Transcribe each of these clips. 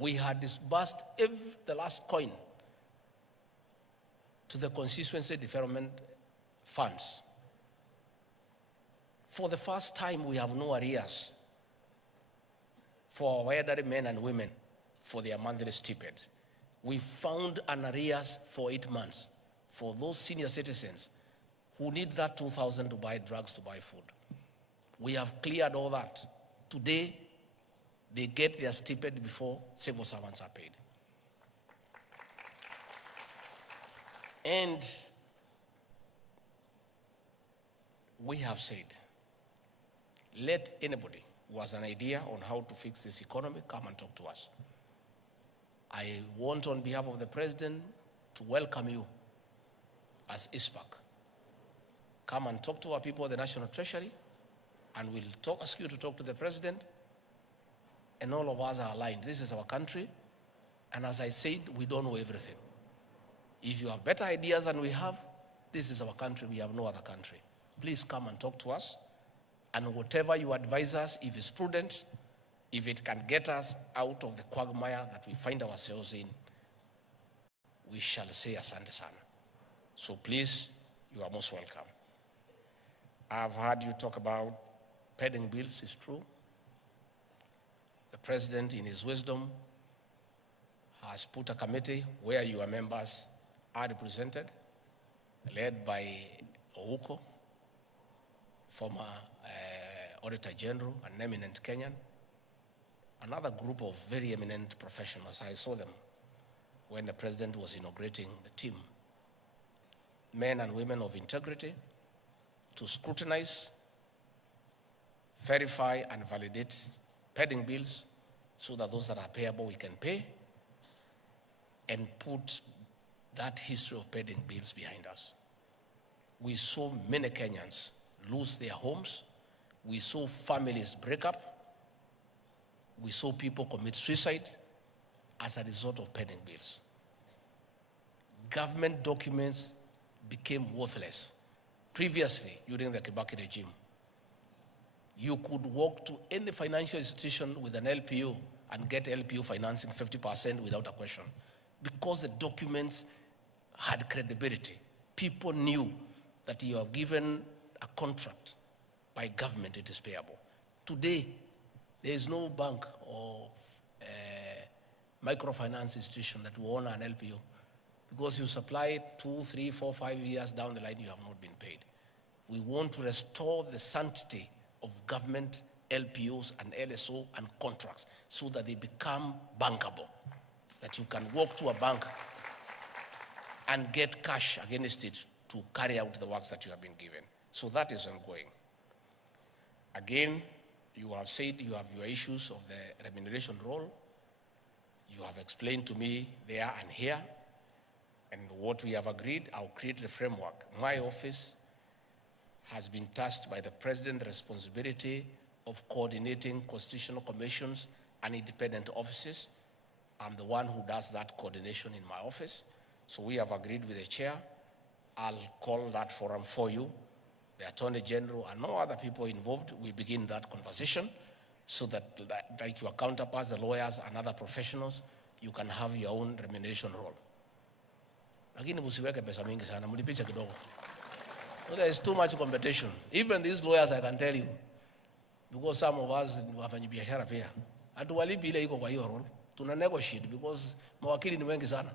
We had disbursed the last coin to the constituency development funds. For the first time, we have no arrears for our elderly men and women for their monthly stipend. We found an arrears for 8 months for those senior citizens who need that 2,000 to buy drugs, to buy food. We have cleared all that. Today, they get their stipend before civil servants are paid. And we have said, let anybody who has an idea on how to fix this economy come and talk to us. I want, on behalf of the President, to welcome you as ISPAC. Come and talk to our people at the National Treasury, and we'll ask you to talk to the President, and all of us are aligned. This is our country, and as I said, we don't know everything. If you have better ideas than we have, this is our country, we have no other country. Please come and talk to us, and whatever you advise us, if it's prudent, if it can get us out of the quagmire that we find ourselves in, we shall say asante sana. So please, you are most welcome. I've heard you talk about pending bills. It's true. The President, in his wisdom, has put a committee where your members are represented, led by Uhuru, former Auditor General, an eminent Kenyan, another group of very eminent professionals. I saw them when the President was inaugurating the team. Men and women of integrity to scrutinize, verify, and validate pending bills so that those that are payable we can pay, and put that history of pending bills behind us. We saw many Kenyans lose their homes. We saw families break up. We saw people commit suicide as a result of pending bills. Government documents became worthless. Previously, during the Kibaki regime, you could walk to any financial institution with an LPO and get LPO financing 50% without a question, because the documents had credibility. People knew that you are given a contract by government, it is payable. Today, there is no bank or microfinance institution that will honor an LPO, because you supply it 2, 3, 4, 5 years down the line, you have not been paid. We want to restore the sanctity of government LPOs and LSO and contracts so that they become bankable, that you can walk to a bank and get cash against it to carry out the works that you have been given. So that is ongoing. Again, you have said you have your issues of the remuneration role. You have explained to me there and here, and what we have agreed, I'll create the framework. My office has been tasked by the President the responsibility of coordinating constitutional commissions and independent offices. I'm the one who does that coordination in my office. So we have agreed with the chair. I'll call that forum for you, the Attorney General and no other people involved. We begin that conversation so that, like your counterparts, the lawyers and other professionals, you can have your own remuneration role. Lakini msiweke pesa mingi sana, mlipiche kidogo. There is too much competition. Even these lawyers, I can tell you, because some of us wafanyi biashara pia, hatuwalipi ile iko kwa hiyo role. Tuna negotiate because mawakili ni wengi sana.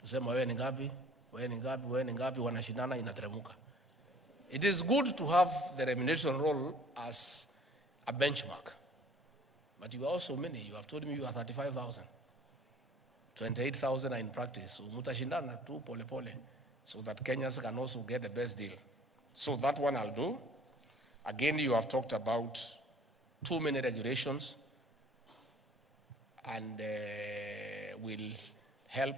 Tusema wewe ni ngapi, wewe ni ngapi, wewe ni ngapi, wanashindana inateremuka. It is good to have the remuneration role as a benchmark. But you are also many. You have told me you are 35,000. 28,000 are in practice. So mutashindana tu pole pole, so that Kenyans can also get the best deal. So that one I'll do. Again, you have talked about too many regulations, and will help.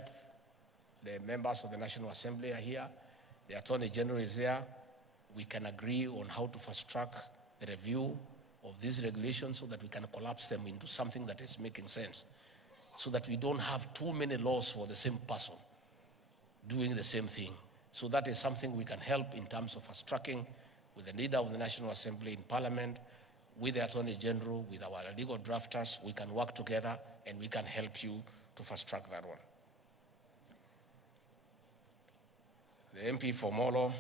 The members of the National Assembly are here. The Attorney General is there. We can agree on how to fast track the review of these regulations so that we can collapse them into something that is making sense, so that we don't have too many laws for the same person doing the same thing. So that is something we can help in terms of fast tracking with the leader of the National Assembly in Parliament, with the Attorney General, with our legal drafters. We can work together and we can help you to fast track that one. The MP for Molo,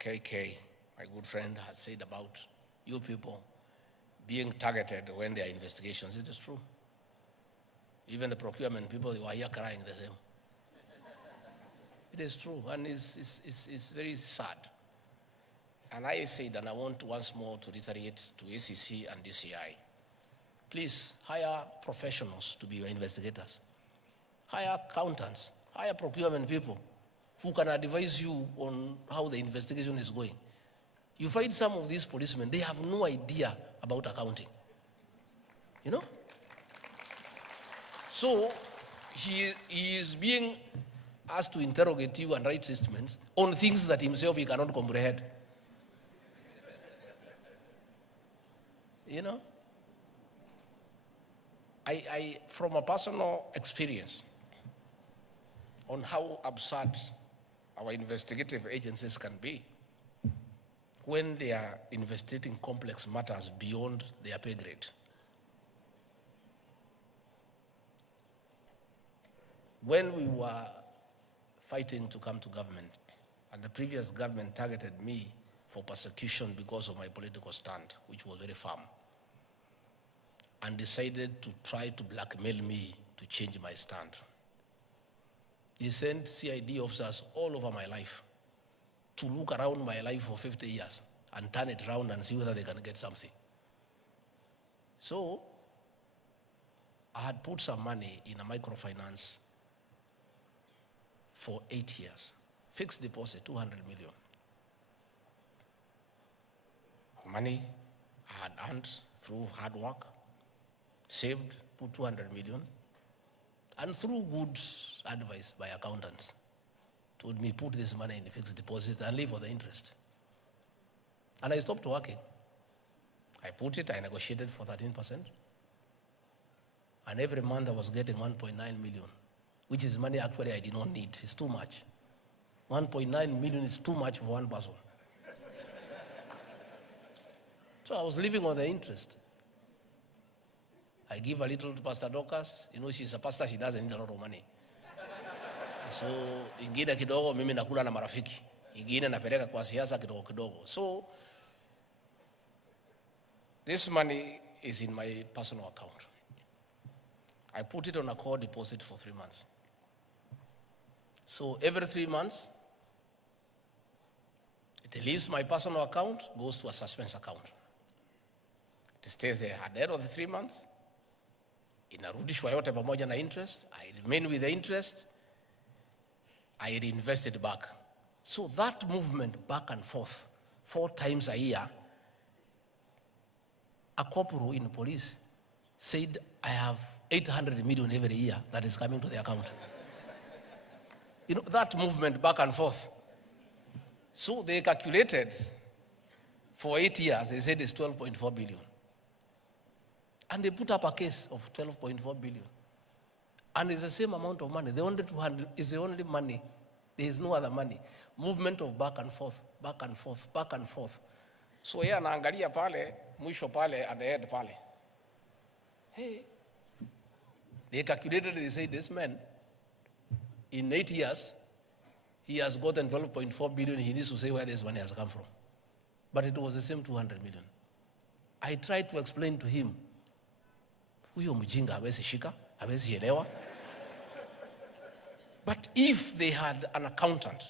KK, my good friend, has said about you people being targeted when there are investigations. It is true. Even the procurement people who are here crying the same. It is true, and it's very sad. And I said, and I want once more to reiterate to ACC and DCI, please hire professionals to be your investigators. Hire accountants, hire procurement people who can advise you on how the investigation is going. You find some of these policemen, they have no idea about accounting. You know? So he is being asked to interrogate you and write statements on things that himself he cannot comprehend. You know? I from a personal experience on how absurd our investigative agencies can be when they are investigating complex matters beyond their pay grade. When we were fighting to come to government, and the previous government targeted me for persecution because of my political stand, which was very firm, and decided to try to blackmail me to change my stand. They sent CID officers all over my life to look around my life for 50 years and turn it around and see whether they can get something. So I had put some money in a microfinance for 8 years. Fixed deposit, 200 million. Money I had earned through hard work, saved, put 200 million, and through good advice by accountants, told me put this money in the fixed deposit and leave for the interest. And I stopped working. I put it, I negotiated for 13%. And every month I was getting 1.9 million, which is money actually I did not need. It's too much. 1.9 million is too much for one person. So I was living on the interest. I give a little to Pastor Dorcas. You know, she's a pastor, she doesn't need a lot of money. So, ingine kidogo, mimi nakula na marafiki. Ingine napeleka kwa siasa kidogo kidogo. So, this money is in my personal account. I put it on a core deposit for 3 months. So, every 3 months, it leaves my personal account, goes to a suspense account. It stays there at the end of the 3 months. Inarudishwa yote pamoja na interest. I remain with the interest. I reinvest it back. So that movement back and forth, 4 times a year, a corporal in police said, I have 800 million every year that is coming to the account. You know, that movement back and forth. So they calculated for 8 years, they said it's 12.4 billion. And they put up a case of 12.4 billion. And it's the same amount of money. The only 200 is the only money. There is no other money. Movement of back and forth, back and forth, back and forth. So here anaangalia pale, mwisho pale, at the head pale. Hey, they calculated, they say this man, in 8 years, he has gotten 12.4 billion. He needs to say where this money has come from. But it was the same 200 million. I tried to explain to him, huyo mjinga hawezi shika, hawezi elewa. But if they had an accountant